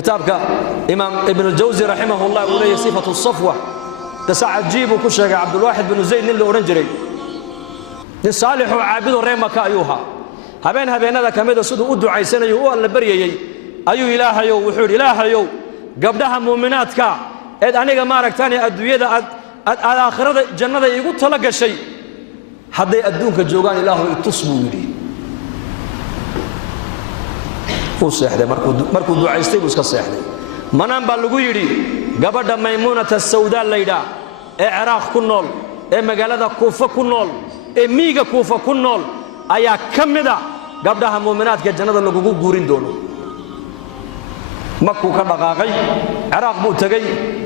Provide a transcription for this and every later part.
كتابك إمام ابن الجوزي رحمه الله وليه صفة الصفوة تسعد جيبه كشجع عبد الواحد بن زيد اللي أورنجري الصالح عابد الرمك أيها هبين هذا كميدا سدو أدو عيسان يو الله بريي أيو إله يو وحور إله يو قبلها مؤمناتك إذ أنا مارك تاني أدوية الآخرة جنة يقول تلقى شيء حد يأدونك الجوغان إله يتصموا لي هو سيحدي مركو دعاء يستيبوس كسيحدي منام بالغو يري قبل ميمونة السوداء الليلة عراق كنول مقالة كوفة كنول ميغا كوفة كنول أيا كمدا قبلها مؤمنات كجنة اللي قورين دونو مكو كدقاقي عراق بو تغي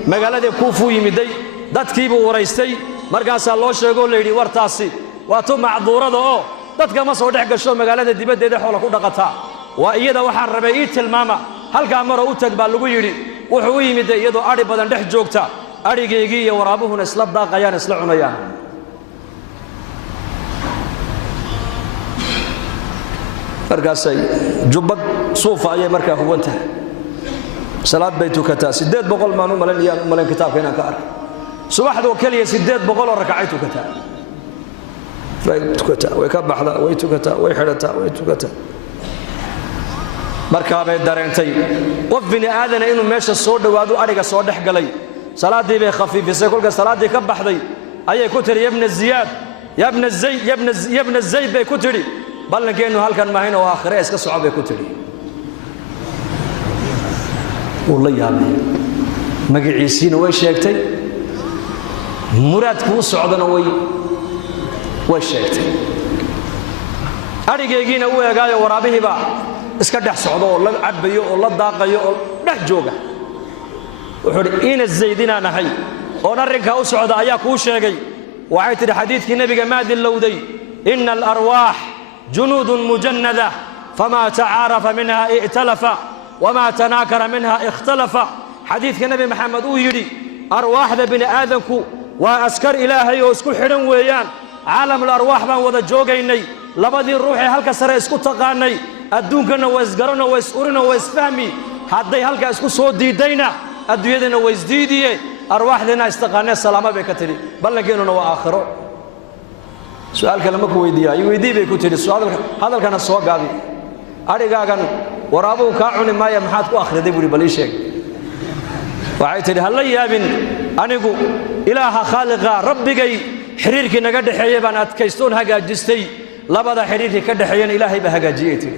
مقالة كوفو يمدي dadkiibu waraystay markaas loo sheego leeyri wartaasi waato macduurada oo dadka ma soo dhex gasho magaalada dibadeeda xoolo ku dhaqata waa iyada waxa rabay ii tilmaama halka mar uu tag baa lagu yiri wuxuu yimid iyadoo ari badan dhex joogta arigeegii iyo waraabuhuna isla daaqayaan isla cunayaan markaasay jubbad suufa ay markaa huwanta salaad bay tukataa 800 maanu malan kitaabka inaan ka arko subaxdu kaliya 800 rakacayd tukataa way ka baxda way tukataa way xirata way tukataa markaa bay dareentay qof bini aadana inuu meesha soo dhawaado ariga soo dhex galay salaadii bay khafiifisay kulka salaadii ka baxday ayay ku tiri ibn ziyad ibn zayd bay ku tiri ballankeenu halkan maahina oo aakhire iska socod bay ku tiri wallahi yaabay magaciisina way sheegtay muraadku socdana way sheegtay arigeegiina uu eegaayo waraabihiba iska dhex socdo oo la cabayo oo la daaqayo oo dhex jooga wuxuu ina zaydina nahay oo arinka u socda ayaa ku sheegay waxay tiri xadiidkii nabiga maadin lowday inna al-arwah junudun mujannada fama ta'arafa minha i'talafa wama tanakara minha ikhtalafa xadiidkii nabi maxamed uu yiri arwaahda bini aadanku وأسكر إلهي واسكو حرن ويان عالم الأرواح بان ودا جوغيني لبدي روحي هلكا سرا اسكو تقاني أدونكنا واسقرنا واسقرنا واسفهمي حدي هلكا اسكو صوت ديدينا أدويدنا واسديدي أرواح لنا استقاني السلامة بكتري بلقيننا وآخره سؤال كلامك ويدي بكتري السؤال هذا كان السؤال قابي أريقاقا ورابو كاعوني ما يمحاتكو آخر دي بولي بليشيك وعيتني هلا يابن أنيقو إله خالقا ربكي حريرك نقد حيبان أتكيستون هاجستي لبدا حريرك كد حيان إلهي بهاجيتي